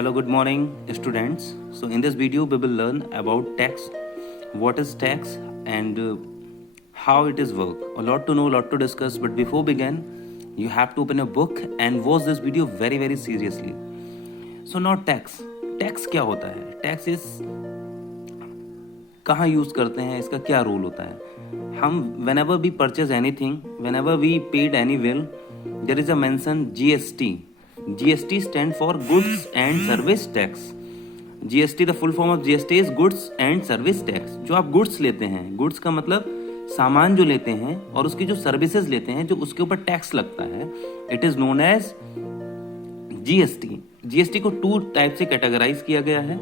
Hello, good morning, students. So, in this video, we will learn about tax, what is tax, and how it is work. A lot to know, a lot to discuss. But before begin, you have to open a book and watch this video very seriously. So, now tax. Tax क्या होता है? Tax is कहाँ use करते हैं, इसका क्या role होता है? हम whenever we purchase anything, whenever we paid any bill, there is a mention GST. GST stand for Goods and Service Tax. GST the full form of GST is Goods and Service Tax. जो आप goods लेते हैं, goods का मतलब सामान जो लेते हैं और उसकी जो सर्विसेज लेते हैं, जो उसके ऊपर टैक्स लगता है, it is known as GST. GST को टू टाइप से कैटेगराइज किया गया है.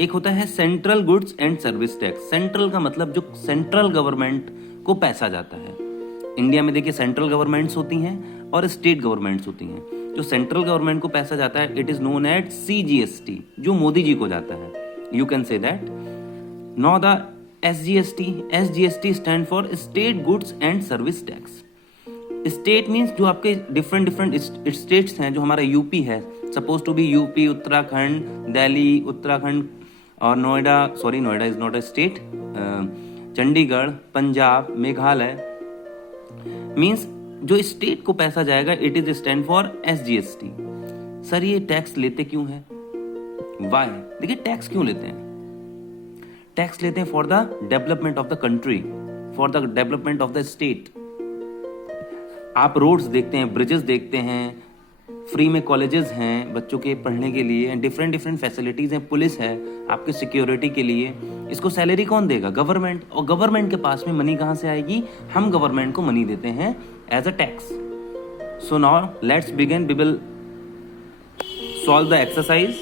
एक होता है central goods and service tax. Central का मतलब जो सेंट्रल गवर्नमेंट को पैसा जाता है. इंडिया में देखिए सेंट्रल गवर्नमेंट्स होती हैं और स्टेट गवर्नमेंट्स होती हैं. जो सेंट्रल गवर्नमेंट को पैसा जाता है it is known as CGST, जो मोदी जी को जाता है. You can say that. Know the SGST stand for state goods and service tax. State means जो आपके डिफरेंट स्टेट्स हैं, जो हमारा यूपी है, suppose to be UP, Uttarakhand, Delhi, Uttarakhand और Noida is not a state, Chandigarh, Punjab, Meghalaya. Means जो स्टेट को पैसा जाएगा it is stand for SGST. Sir ये टैक्स लेते क्यों है? वाई? देखिए टैक्स क्यों लेते हैं. टैक्स लेते हैं for the development of the country, for the development of the state. आप रोड्स देखते हैं, ब्रिजेस देखते हैं, फ्री में कॉलेजेस हैं बच्चों के पढ़ने के लिए, डिफरेंट फैसिलिटीज हैं, पुलिस है आपकी सिक्योरिटी के लिए. इसको सैलरी कौन देगा? गवर्नमेंट. और गवर्नमेंट के पास में मनी कहाँ से आएगी? हम गवर्नमेंट को मनी देते हैं as a tax. So now let's begin. We will solve the exercise.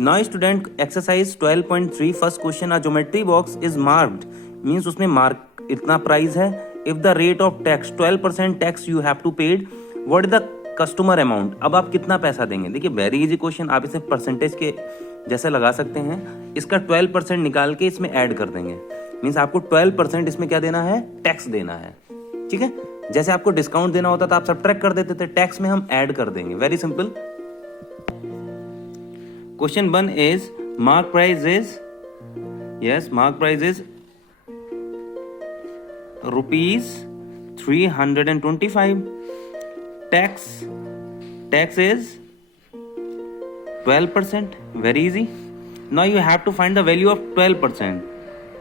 Now student, exercise 12.3 first question. A geometry box is marked, means उसमें मार्क इतना प्राइस है. If the rate of tax 12% tax you have to paid, what is the customer amount? अब आप कितना पैसा देंगे? देखिए very easy question, आप इसे परसेंटेज के जैसे लगा सकते हैं. इसका 12% निकाल के इसमें ऐड कर देंगे. मीन्स आपको 12% इसमें क्या देना है? टैक्स देना है. ठीक है. जैसे आपको डिस्काउंट देना होता था आप सब्ट्रैक्ट कर देते थे, टैक्स में हम ऐड कर देंगे. Very simple. Question 1 is mark price is, yes mark price is ₹325. tax is 12%. very easy. now you have to find the value of 12%.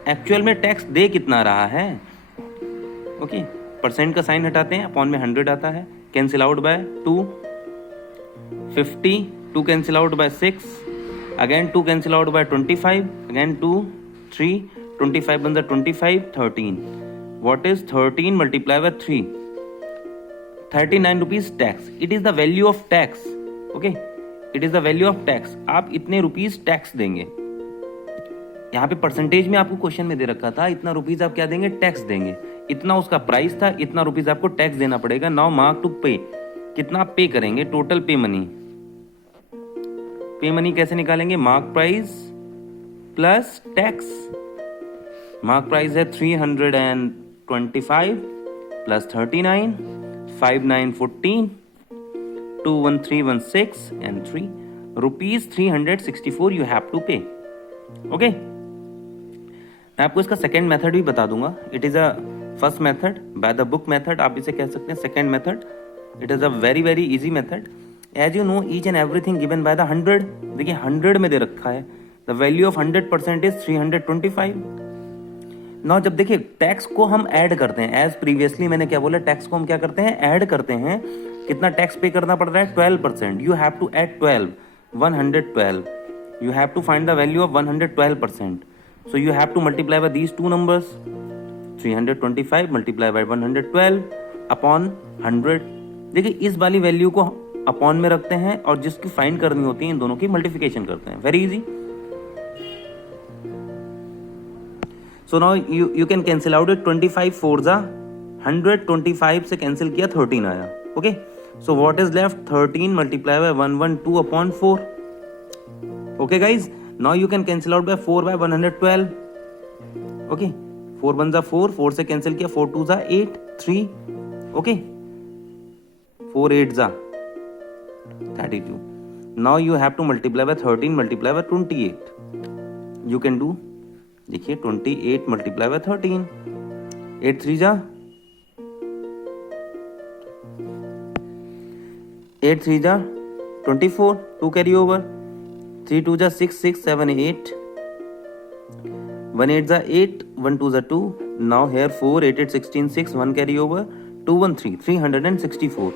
Actual में टैक्स दे कितना रहा है? ओके, परसेंट का साइन हटाते हैं, अपॉन में 100 आता है, cancel out bye 2, 50, 2 cancel out bye 6, again 2 cancel out bye 25, again 2, 3, 25 बन the 25, 13. What is 13 multiply bye 3? 39 rupees tax. It is the value of tax. Okay, it is the value of tax. आप इतने rupees tax देंगे. यहाँ पे percentage में आपको question में दे रखा था इतना रुपीज आप क्या देंगे? टैक्स देंगे. इतना उसका प्राइस था, इतना रुपीज आपको टैक्स देना पड़ेगा. नाउ मार्क टू पे. कितना आप पे करेंगे? टोटल पे मनी. पे मनी कैसे निकालेंगे? Mark price plus tax. Mark price है 325 plus 39, 5 9 14, 2 1 3 1 6 and 3 rupees 364 you have to pay. Okay, मैं आपको इसका सेकेंड मेथड भी बता दूंगा. It is a first method by the book method, आप इसे कह सकते हैं. Second method it is a very easy method. As you know each and everything given by the 100. देखिए 100 में दे रखा है. The value of 100% is 325. Now जब देखिए टैक्स को हम ऐड करते हैं, एज प्रीवियसली मैंने क्या बोला, टैक्स को हम क्या करते हैं? ऐड करते हैं. कितना टैक्स पे करना पड़ रहा है? 12%. You have to add 12, 112. You have to find the value of 112%. So you have to multiply by these two numbers. 325 multiply by 112 upon 100. देखिए इस वाली वैल्यू को अपॉन में रखते हैं और जिसकी फाइंड करनी होती है इन दोनों की मल्टीप्लिकेशन करते हैं. Very easy. So now you can cancel out it. 25 4 जा 100, 25 से कैंसिल किया 13 आया. Okay, so what is left? 13 multiply by 112 upon 4. Okay guys, now you can cancel out by 4 by 112. Okay, 4 1 जा 4, 4 से कैंसिल किया, 4 2 जा 8, 3. ओके, 4 8 जा 32. Now you have to multiply bye 13 multiply bye 28. You can do. देखिए 28 multiply by 13. 8 3 जा 8 3 जा 24. 2 carry over. 3 2 जा 6 6 7 8. 1 8 जा 8. 1 2 जा 2. Now here 4 8 8 16 6. 1 carry over. 2 1 3 364.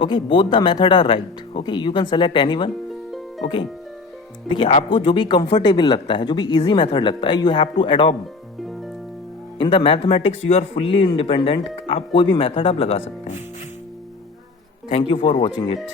Okay, both the method are right. Okay, you can select anyone. Okay, देखिए आपको जो भी कंफर्टेबल लगता है, जो भी इजी मेथड लगता है, you have to adopt. In the mathematics you are fully independent. आप कोई भी मेथड आप लगा सकते हैं. Thank you for watching it.